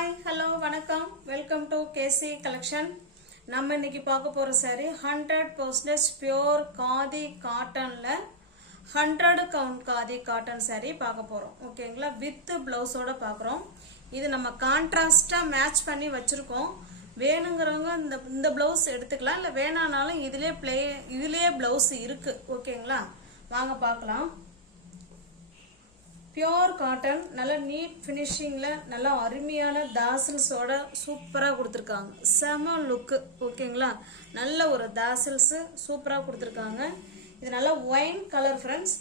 Hi, hello, வணக்கம். Welcome to KC collection. நம்ம இன்னைக்கு பார்க்க போற saree 100% pure காதி காட்டன்ல 100 கவுண்ட் காதி காட்டன் saree பார்க்க போறோம். ஓகேங்களா? வித் பிளவுஸோட பார்க்கறோம். இது நம்ம கான்ட்ராஸ்டா மேட்ச் பண்ணி வச்சிருக்கோம். வேணுங்கறவங்க இந்த பிளவுஸ் எடுத்துக்கலாம். இல்ல வேணானாலும் இதுலயே பிளவுஸ் இருக்கு. ஓகேங்களா? வாங்க பார்க்கலாம். பியூர் காட்டன் நல்ல நீட் ஃபினிஷிங்ல நல்ல அருமையான தாசில்ஸோட சூப்பரா கொடுத்துருக்காங்க. செம லுக்கு. ஓகேங்களா? நல்ல ஒரு தாசில்ஸ் சூப்பரா கொடுத்துருக்காங்க. இது நல்ல wine colour friends.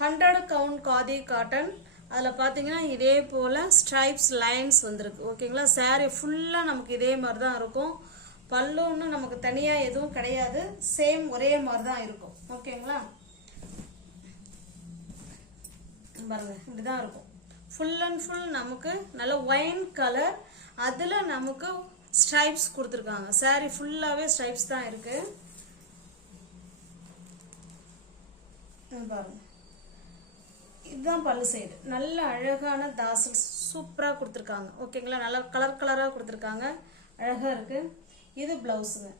100 count khadi cotton. அதில் பார்த்தீங்கன்னா இதே போல் ஸ்ட்ரைப்ஸ் லைன்ஸ் வந்திருக்கு. ஓகேங்களா? saree ஃபுல்லாக நமக்கு இதே மாதிரி தான் இருக்கும். பல்லுன்னு நமக்கு தனியாக எதுவும் கிடையாது. சேம் ஒரே மாதிரி தான் இருக்கும். ஓகேங்களா? பாருங்க இப்படிதான் இருக்கும். ஃபுல் அண்ட் ஃபுல் நமக்கு நல்ல ஒயின் கலர். அதுல நமக்கு ஸ்ட்ரைப்ஸ் கொடுத்துருக்காங்க. saree ஃபுல்லாவே ஸ்ட்ரைப்ஸ் தான் இருக்கு. பாருங்க இதுதான் பல்லு சைடு. நல்ல அழகான தாசல் சூப்பரா கொடுத்துருக்காங்க. ஓகேங்களா? நல்ல கலரா கொடுத்துருக்காங்க. அழகா இருக்கு. இது பிளவுஸுங்க.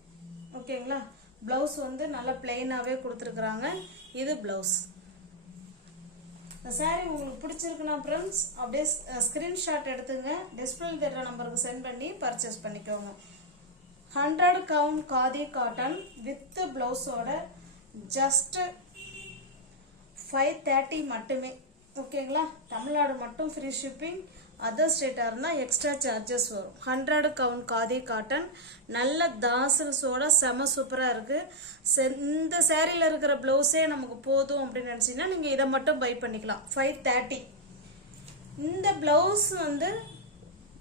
ஓகேங்களா? பிளவுஸ் வந்து நல்ல பிளெயினாவே கொடுத்துருக்காங்க. இது பிளவுஸ். சாரி உங்களுக்கு பிடிச்சிருக்குன்னா ஃப்ரெண்ட்ஸ் அப்படியே ஸ்கிரீன்ஷாட் எடுத்துங்க. டிஸ்பிளே தெரிகிற நம்பருக்கு சென்ட் பண்ணி பர்ச்சேஸ் பண்ணிக்கோங்க. 100 கவுண்ட் காதி காட்டன் வித் பிளவுஸோட ஜஸ்ட் 530 மட்டுமே. ஓகேங்களா? தமிழ்நாடு மட்டும் ஃப்ரீ ஷிப்பிங். அதர் ஸ்டேட்டாக இருந்தால் எக்ஸ்ட்ரா சார்ஜஸ் வரும். 100 கவுண்ட் காதி காட்டன் நல்ல தாசல்ஸோட செம சூப்பராக இருக்குது. இந்த சேரீயில் இருக்கிற ப்ளவுஸே நமக்கு போதும் அப்படின்னு நினச்சிங்கன்னா நீங்கள் இதை மட்டும் பை பண்ணிக்கலாம். 530. இந்த ப்ளவுஸ் வந்து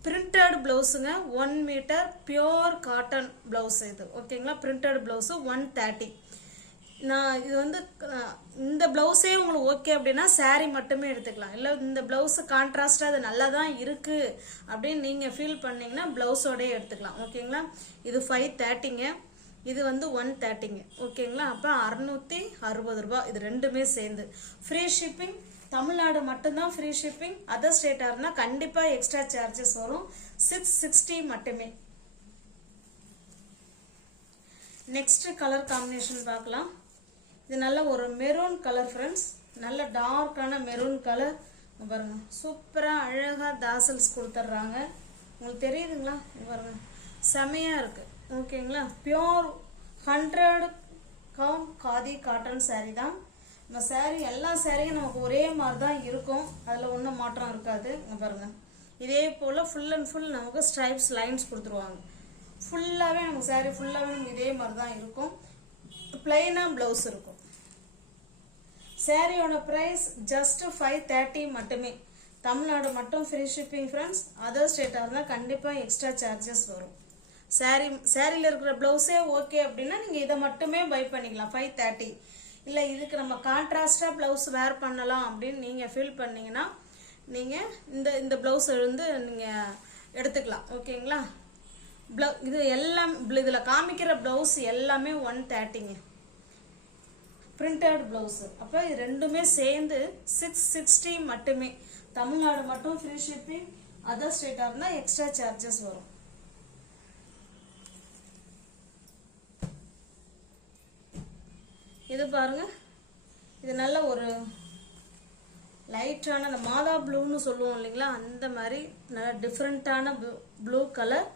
பிரிண்டட் ப்ளவுஸுங்க. 1 மீட்டர் பியோர் காட்டன் ப்ளவுஸ் இது. ஓகேங்களா? Printed blouse 130. நான் இது வந்து இந்த பிளவுஸே உங்களுக்கு ஓகே அப்படின்னா saree மட்டுமே எடுத்துக்கலாம். இல்லை இந்த பிளவுஸ் கான்ட்ராஸ்டாக அது நல்லா தான் இருக்கு அப்படின்னு நீங்கள் ஃபீல் பண்ணீங்கன்னா பிளவுஸோடய எடுத்துக்கலாம். ஓகேங்களா? இது 530ங்க. இது வந்து 130ங்க. ஓகேங்களா? அப்போ 660 ரூபா. இது ரெண்டுமே சேர்ந்து ஃப்ரீ ஷிப்பிங். தமிழ்நாடு மட்டும்தான் ஃப்ரீ ஷிப்பிங். அதர் ஸ்டேட்டாக இருந்தால் கண்டிப்பாக எக்ஸ்ட்ரா சார்ஜஸ் வரும். 660 மட்டுமே. நெக்ஸ்ட் கலர் காம்பினேஷன் பார்க்கலாம். இது நல்ல ஒரு மெரூன் கலர் ஃப்ரெண்ட்ஸ். நல்ல டார்க்கான மெரூன் கலர். பாருங்க சூப்பரா அழகா தாசல்ஸ் கொடுத்துட்றாங்க. உங்களுக்கு தெரியுதுங்களா? பாருங்க செமையா இருக்கு. ஓகேங்களா? Pure 100 count khadi cotton saree தான். நம்ம saree எல்லா சாரியும் நமக்கு ஒரே மாதிரி தான் இருக்கும். அதில் ஒன்றும் மாற்றம் இருக்காது. பாருங்க இதே போல் ஃபுல் அண்ட் ஃபுல் நமக்கு ஸ்ட்ரைப்ஸ் லைன்ஸ் கொடுத்துருவாங்க. ஃபுல்லாகவே நமக்கு saree ஃபுல்லாகவே நமக்கு இதே மாதிரி தான் இருக்கும். பிளைனாக ப்ளவுஸ் இருக்கும். சாரியோட ப்ரைஸ் ஜஸ்ட் 530 மட்டுமே. தமிழ்நாடு மட்டும் ஃப்ரீ ஷிப்பிங் ஃப்ரெண்ட்ஸ். அதர் ஸ்டேட்டாக இருந்தால் கண்டிப்பாக எக்ஸ்ட்ரா சார்ஜஸ் வரும். சாரியில் இருக்கிற ப்ளவுஸே ஓகே அப்படின்னா நீங்கள் இதை மட்டுமே பை பண்ணிக்கலாம். 530. இல்லை இதுக்கு நம்ம கான்ட்ராஸ்டாக ப்ளவுஸ் வேர் பண்ணலாம் அப்படின்னு நீங்கள் ஃபீல் பண்ணீங்கன்னா நீங்கள் இந்த ப்ளவுஸ் வந்து நீங்கள் எடுத்துக்கலாம். ஓகேங்களா? இது எல்லாம் இதில் காமிக்கிற பிளவுஸ் எல்லாமே 130ங்க. Printed blouse. அப்போ இது ரெண்டுமே சேர்ந்து 660 மட்டுமே. தமிழ்நாடு மட்டும் ஃப்ரீ ஷிப்பிங். அதர் ஸ்டேட்டாக இருந்தால் எக்ஸ்ட்ரா சார்ஜஸ் வரும். இது பாருங்க. இது நல்ல ஒரு லைட்டான அந்த மாதா ப்ளூன்னு சொல்லுவோம் இல்லைங்களா? அந்த மாதிரி நல்ல டிஃப்ரெண்ட்டான ப்ளூ கலர்.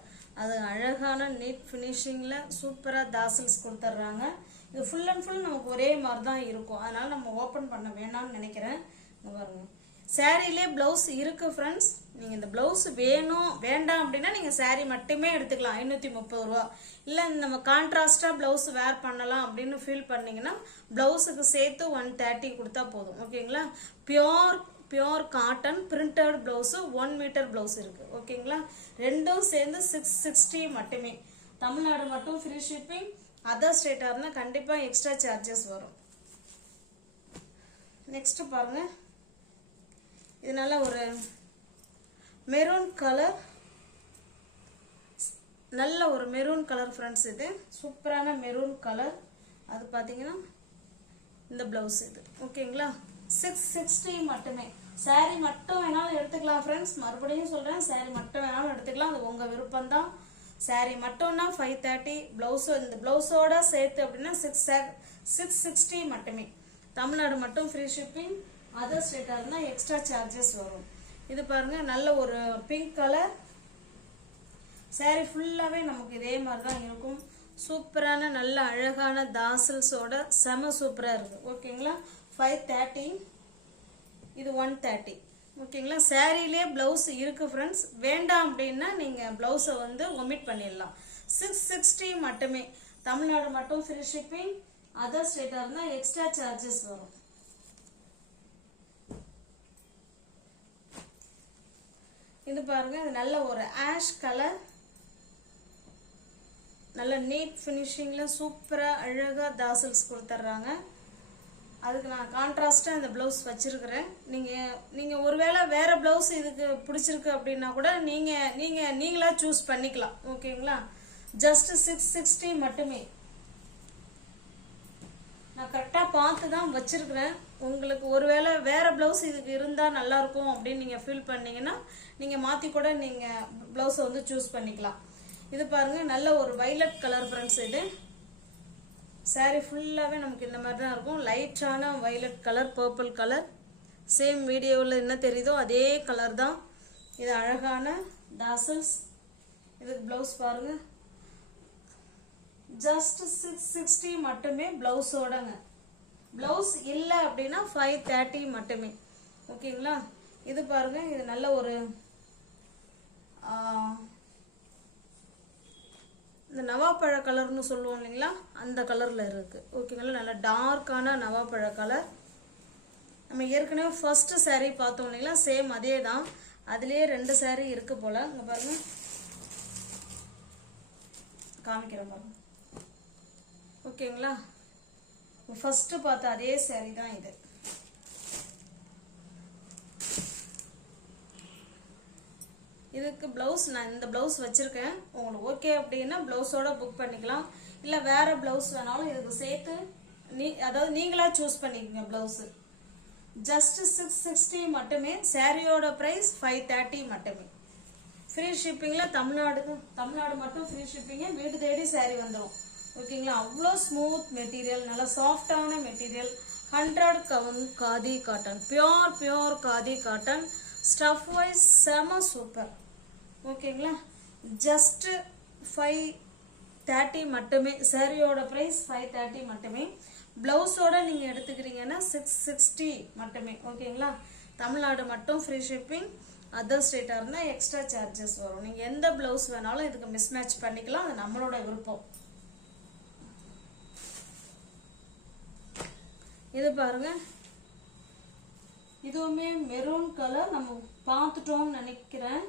அது அழகான நீட் ஃபினிஷிங்கில் சூப்பராக தாசல்ஸ் கொடுத்துட்றாங்க. இது ஃபுல் அண்ட் ஃபுல் நமக்கு ஒரே மாதிரி தான் இருக்கும். அதனால நம்ம ஓப்பன் பண்ண வேணாம்னு நினைக்கிறேன். பாருங்க சாரிலே பிளவுஸ் இருக்கு ஃப்ரெண்ட்ஸ். நீங்கள் இந்த பிளவுஸ் வேண்டாம் அப்படின்னா நீங்கள் saree மட்டுமே எடுத்துக்கலாம். 530 ரூபா. இல்லை நம்ம கான்ட்ராஸ்டாக பிளவுஸ் வேர் பண்ணலாம் அப்படின்னு ஃபீல் பண்ணீங்கன்னா பிளவுஸுக்கு சேர்த்து 130 கொடுத்தா போதும். ஓகேங்களா? Pure cotton printed blouse 1 metre blouse இருக்கு. ஓகேங்களா? ரெண்டும் சேர்ந்து 660 மட்டுமே. தமிழ்நாடு மட்டும் ஃப்ரீ ஷிப்பிங். அதர் ஸ்டேட்டாக இருந்தால் கண்டிப்பாக எக்ஸ்ட்ரா சார்ஜஸ் வரும். நெக்ஸ்ட் பாருங்க. இது நல்ல ஒரு மெரூன் கலர். நல்ல ஒரு மெரூன் கலர் ஃப்ரெண்ட்ஸ். இது சூப்பரான மெரூன் கலர். அது பார்த்தீங்கன்னா இந்த பிளவுஸ் இது. ஓகேங்களா? 660 மட்டுமே. saree மட்டும் வேணாலும் எடுத்துக்கலாம் ஃப்ரெண்ட்ஸ். மறுபடியும் சொல்றேன், saree மட்டும் வேணாலும் எடுத்துக்கலாம், அது உங்க விருப்பம் தான். saree மட்டும்னா 530, பிளவுஸ் இந்த பிளவுஸோட சேர்த்து அப்படின்னா 660 மட்டுமே. தமிழ்நாடு மட்டும் ஃப்ரீ ஷிப்பிங், அதர் ஸ்டேட்டா இருந்தா எக்ஸ்ட்ரா சார்ஜஸ் வரும். இது பாருங்க, நல்ல ஒரு பிங்க் கலர் saree ஃபுல்லாவே நமக்கு இதே மாதிரி தான் இருக்கும். சூப்பரான நல்ல அழகான தாசல்ஸோட செம சூப்பரா இருக்கு. ஓகேங்களா? 530, இது 130. ஓகேங்களா? சாரியிலே பிளவுஸ் இருக்கு ஃப்ரெண்ட்ஸ். வேண்டாம் அப்படின்னா நீங்க பிளவுஸை வந்து ஒமிட் பண்ணிடலாம். 660 மட்டுமே. தமிழ்நாடு மட்டும் ஃப்ரீ ஷிப்பிங், அதர் ஸ்டேட்டா இருந்தா எக்ஸ்ட்ரா சார்ஜஸ் வரும். இது பாருங்க, இது நல்ல ஒரு ஆஷ் கலர், நல்ல நீட் ஃபினிஷிங்ல சூப்பரா அழகா தாசல்ஸ் கொடுத்துட்றாங்க. அதுக்கு நான் கான்ட்ராஸ்டா இந்த பிளவுஸ் வச்சிருக்கிறேன். நீங்க ஒருவேளை வேற பிளவுஸ் இதுக்கு பிடிச்சிருக்கு அப்படின்னா கூட நீங்களா சூஸ் பண்ணிக்கலாம். ஓகேங்களா? ஜஸ்ட் 660 மட்டுமே. நான் கரெக்டா பார்த்து தான் வச்சிருக்கிறேன். உங்களுக்கு ஒருவேளை வேற பிளவுஸ் இதுக்கு இருந்தா நல்லா இருக்கும் அப்படின்னு நீங்க ஃபீல் பண்ணீங்கன்னா நீங்க மாத்தி கூட நீங்க பிளவுஸை வந்து சூஸ் பண்ணிக்கலாம். இது பாருங்க, நல்ல ஒரு வைலட் கலர் ஃப்ரெண்ட்ஸ். இது saree ஃபுல்லாவே நமக்கு இந்த மாதிரி தான் இருக்கும். லைட்டான violet colour, purple colour. Same வீடியோவில் என்ன தெரியுதோ அதே கலர் தான். இது அழகான தாசல்ஸ். இதுக்கு பிளவுஸ் பாருங்க, ஜஸ்ட் 660 மட்டுமே பிளவுஸோடங்க. பிளவுஸ் இல்லை அப்படின்னா 530 மட்டுமே. ஓகேங்களா? இது பாருங்க, இது நல்ல ஒரு இந்த நவாப்பழ கலர்னு சொல்லுவோம் இல்லைங்களா, அந்த கலர்ல இருக்கு. ஓகேங்களா? நல்ல டார்க்கான நவாப்பழ கலர். நம்ம ஏற்கனவே ஃபர்ஸ்ட் saree பார்த்தோம் இல்லைங்களா, சேம் அதே தான். அதுலயே 2 saree இருக்கு போல. இங்க பாருங்க, காமிக்கிறேன் பாருங்க. ஓகேங்களா? ஃபர்ஸ்ட் பார்த்த அதே saree தான் இது. இதுக்கு பிளவுஸ் நான் இந்த பிளவுஸ் வச்சிருக்கேன். உங்களுக்கு ஓகே அப்படின்னா பிளவுஸோட புக் பண்ணிக்கலாம். இல்ல வேற பிளவுஸ் வேணாலும் இதுக்கு சேர்த்து அதாவது நீங்களா சூஸ் பண்ணிக்கங்க பிளவுஸ். ஜஸ்ட் 660 மட்டுமே. சாரியோட பிரைஸ் 530 மட்டுமே. ஃப்ரீ ஷிப்பிங்ல தமிழ்நாடு மட்டும் ஃப்ரீ ஷிப்பிங்க. வீடு தேடி சாரி வந்துடும். ஓகேங்களா? அவ்வளோ ஸ்மூத் மெட்டீரியல், நல்லா சாஃப்டான material. 100 count khadi cotton, pure khadi cotton. Stuff wise செம சூப்பர். ஓகேங்களா? ஜஸ்ட் 530 மட்டுமே. சாரியோட பிரைஸ் 530 மட்டுமே. பிளவுஸோட நீங்க எடுத்துக்கிறீங்கன்னா 660 மட்டுமே. ஓகேங்களா? தமிழ்நாடு மட்டும் ஃப்ரீ ஷிப்பிங், அதர் ஸ்டேட்டா இருந்தா எக்ஸ்ட்ரா சார்ஜஸ் வரும். நீங்க எந்த பிளவுஸ் வேணாலும் இதுக்கு மிஸ்மேட்ச் பண்ணிக்கலாம், அது நம்மளோட விருப்பம். இது பாருங்க, இதுவுமே மெரூன் கலர். நம்ம பார்த்துட்டோம்னு நினைக்கிறேன்.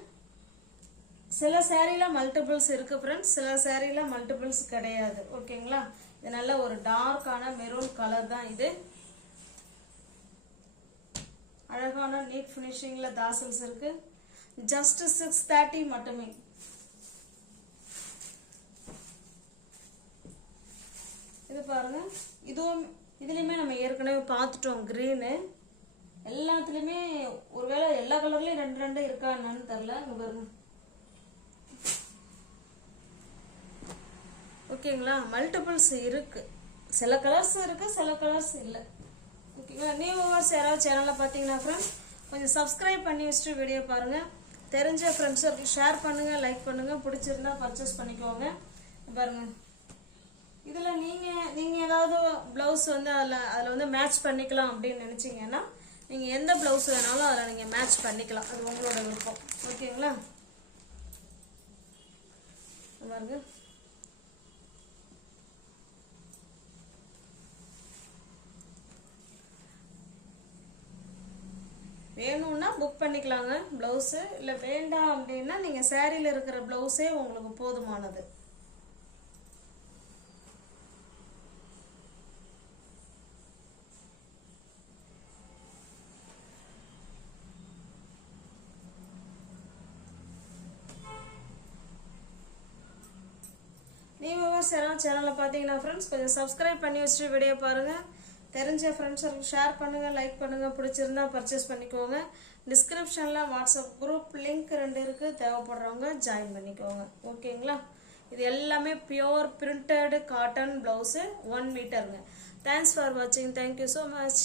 சில சாரீல மல்டிபிள்ஸ் இருக்கு ஃப்ரெண்ட்ஸ், சில சாரீல மல்டிபிள்ஸ் கிடையாது. ஓகேங்களா? இது நல்ல ஒரு டார்க்கான மெரூன் கலர் தான். இது அழகான நீட் ஃபினிஷிங்ல தாசல்ஸ் இருக்கு. ஜஸ்ட் 630 மட்டுமே. இது பாருங்க, இதுலயுமே நம்ம ஏற்கனவே பார்த்துட்டோம் கிரீனு. எல்லாத்துலயுமே ஒருவேளை எல்லா கலர்லயும் 2 இருக்கா என்னன்னு தெரியல. பாருங்க. ஓகேங்களா? மல்டிபிள்ஸ் இருக்கு. சில கலர்ஸ் இருக்கு, சில கலர்ஸ் இல்ல. ஓகேங்களா? நியூ வியூவர்ஸ் யாராவது சேனல்ல பாத்தீங்கன்னா ஃப்ரெண்ட்ஸ் கொஞ்சம் சப்ஸ்கிரைப் பண்ணி வச்சுட்டு வீடியோ பாருங்க. தெரிஞ்ச ஃப்ரெண்ட்ஸுக்கு ஷேர் பண்ணுங்க, லைக் பண்ணுங்க. பிடிச்சிருந்தா பர்ச்சேஸ் பண்ணிக்கோங்க. பாருங்க, இதுல நீங்க ஏதாவது பிளவுஸ் வந்து அதுல வந்து மேட்ச் பண்ணிக்கலாம் அப்படின்னு நினைச்சீங்கன்னா நீங்க எந்த பிளவுஸ் வேணாலும் அதில் நீங்க மேட்ச் பண்ணிக்கலாம். அது உங்களோட விருப்பம். ஓகேங்களா? பாருங்க, வேணும்னா புக் பண்ணிக்கலாங்க பிளவுஸ். இல்லை வேண்டாம் அப்படின்னா நீங்க சாரியில இருக்கிற பிளவுஸே உங்களுக்கு போதுமானது. நீ வியூவர்ஸ் யாராவது சேனலை பார்த்தீங்கன்னா ஃப்ரெண்ட்ஸ் கொஞ்சம் சப்ஸ்கிரைப் பண்ணி வச்சுட்டு வீடியோ பாருங்க. தெரிஞ்ச ஃப்ரெண்ட்ஸுக்கு ஷேர் பண்ணுங்கள், லைக் பண்ணுங்கள், பிடிச்சிருந்தா பர்ச்சேஸ் பண்ணிக்கோங்க. டிஸ்கிரிப்ஷனில் வாட்ஸ்அப் குரூப் லிங்க் 2 இருக்குது, தேவைப்படுறவங்க ஜாயின் பண்ணிக்கோங்க. ஓகேங்களா? இது எல்லாமே பியோர் பிரிண்டட் காட்டன் ப்ளவுஸு 1 மீட்டருங்க. தேங்க்ஸ் ஃபார் வாட்சிங். Thank you so much.